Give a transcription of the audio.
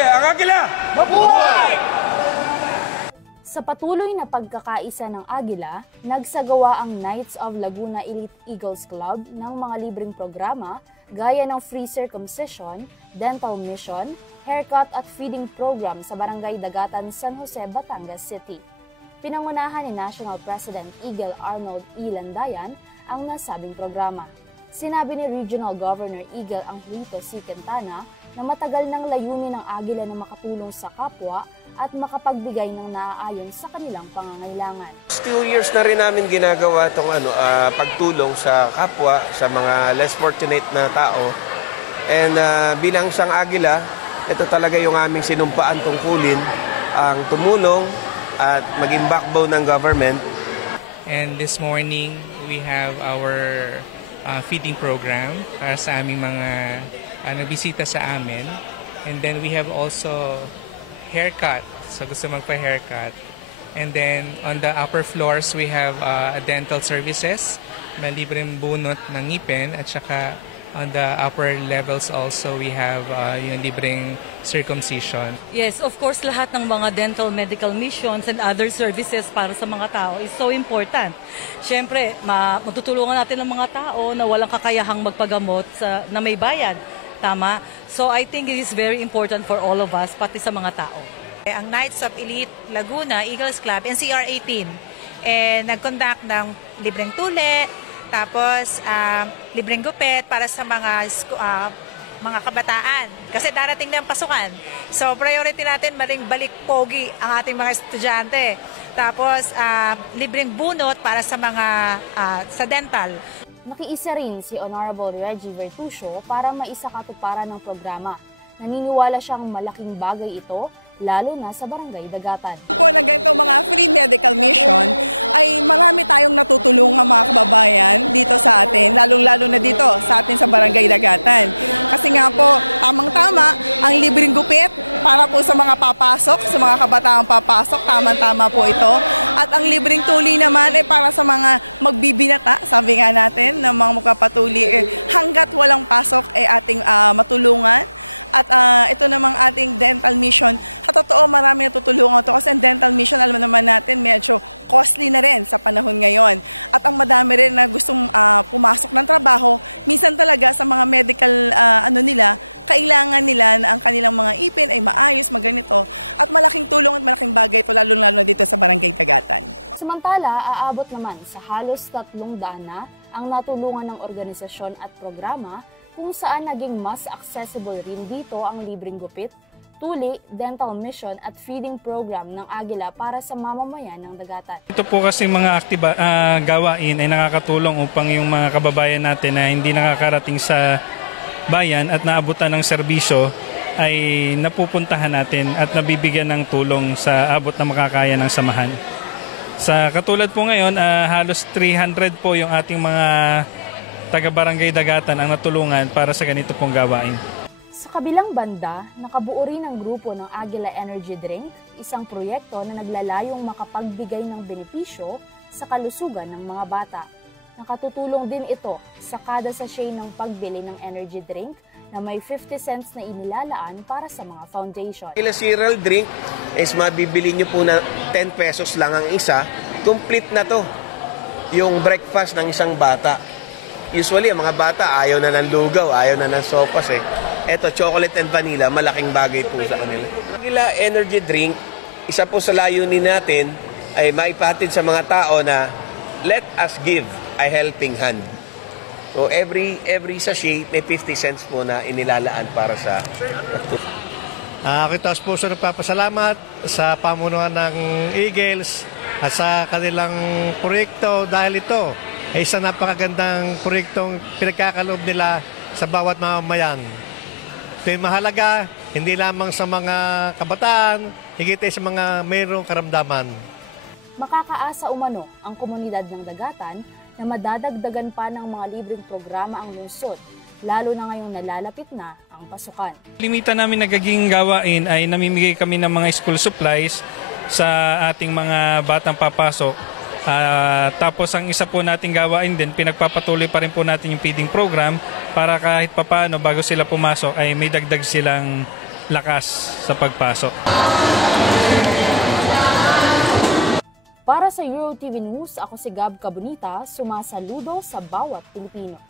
Ang Agila! Mabuhay! Sa patuloy na pagkakaisa ng Agila, nagsagawa ang Knights of Laguna Elite Eagles Club ng mga libreng programa gaya ng free circumcision, dental mission, haircut at feeding program sa Barangay Dagatan, San Jose, Batangas City. Pinangunahan ni National President Eagle Arnold E. Landayan ang nasabing programa. Sinabi ni Regional Governor Eagle Angelito C. Quintana na matagal ng layunin ng Agila na makatulong sa kapwa at makapagbigay ng naaayon sa kanilang pangangailangan. 2 years na rin namin ginagawa itong pagtulong sa kapwa, sa mga less fortunate na tao. And bilang isang Agila, ito talaga yung aming sinumpaan tungkulin, ang tumulong at maging backbone ng government. And this morning, we have our feeding program para sa aming mga nabisita sa amin. And then we have also haircut, so gusto magpa-haircut. And then on the upper floors, we have dental services, may libreng bunot ng ngipin, at saka on the upper levels also, we have yung libreng circumcision. Yes, of course, lahat ng mga dental medical missions and other services para sa mga tao is so important. Siyempre, matutulungan natin ng mga tao na walang kakayahang magpagamot na may bayad. Tama? So I think it is very important for all of us, pati sa mga tao. Ang Knights of Elite Laguna Eagles Club, NCR 18, nag-conduct ng libreng tuli, tapos libreng gupit para sa mga kabataan. Kasi darating na ang pasukan. So priority natin maring balik pogi ang ating mga estudyante. Tapos libreng bunot para sa mga sa dental. Nakiisa rin si Honorable Reggie Vertusio para maisakatuparan ng programa. Naniniwala siyang malaking bagay ito, lalo na sa Barangay Dagatan. Po na ganito mga free medical mission ay marami tayong natutulungan mga kababayan dito sa atin, lalong-lalo na dito sa atin sa Barangay Dagatan. Kasi nga po, tamang-tama ang libreng gupit para po sa mga papasok, sa mga kabataang papasok, tamang-tama po ito. At ang libreng tuli naman ay para sa mga magbibinata, sabi nga natin, ng mga magpapatuli, hanggat walang pasok ay ating matulungan. At ito namang ating dental mission, sa totoo marami natutulungan ito kasi ang dental mission, alam naman natin, medyo costly na rin sa panahon ngayon. At ang madami rin na gustong pumasok ng trabaho, minsan talaga sa mga medical kailangan nila na ang kanilang mga ipin ay maayos, maganito. At malaking tulong at malaking bagay ito, lalo-lalo dito sa Barangay Dagatan. Samantala, aabot naman sa halos 300 na ang natulungan ng organisasyon at programa kung saan naging mas accessible rin dito ang libreng gupit, tuli, dental mission at feeding program ng Agila para sa mamamayan ng Dagatan. Ito po kasi mga gawain ay nakakatulong upang yung mga kababayan natin na hindi nakakarating sa bayan at naabutan ng serbisyo ay napupuntahan natin at nabibigyan ng tulong sa abot na makakaya ng samahan. Sa katulad po ngayon, halos 300 po yung ating mga taga-Barangay Dagatan ang natulungan para sa ganito pong gawain. Sa kabilang banda, nakabuo rin ang grupo ng Agila Energy Drink, isang proyekto na naglalayong makapagbigay ng benepisyo sa kalusugan ng mga bata. Nakatutulong din ito sa kada sachet ng pagbili ng energy drink na may 50 cents na inilalaan para sa mga foundation. Agila cereal drink is mabibili nyo po na 10 pesos lang ang isa. Complete na to yung breakfast ng isang bata. Usually, ang mga bata ayaw na ng lugaw, ayaw na ng sopas eh. Eto, chocolate and vanilla, malaking bagay po sa kanila. Agila energy drink, isa po sa layunin natin ay maipahatid sa mga tao na let us give a helping hand. So every sachet may 50 cents po na inilalaan para sa Kita po sa nagpapasalamat sa pamunuan ng Eagles at sa kanilang proyekto dahil ito ay isang napakagandang proyektong pinagkakaloob nila sa bawat mamamayan. Ito ay mahalaga hindi lamang sa mga kabataan, higit ay sa mga mayroong karamdaman. Makakaasa umano ang komunidad ng Dagatan na madadagdagan pa ng mga libreng programa ang lungsod, lalo na ngayong nalalapit na ang pasukan. Limitan namin nagiging gawain ay namimigay kami ng mga school supplies sa ating mga batang papasok. Tapos ang isa po nating gawain din, pinagpapatuloy pa rin po natin yung feeding program para kahit papaano bago sila pumasok ay may dagdag silang lakas sa pagpasok. Para sa EuroTV News, ako si Gab Cabonita, sumasaludo sa bawat Pilipino.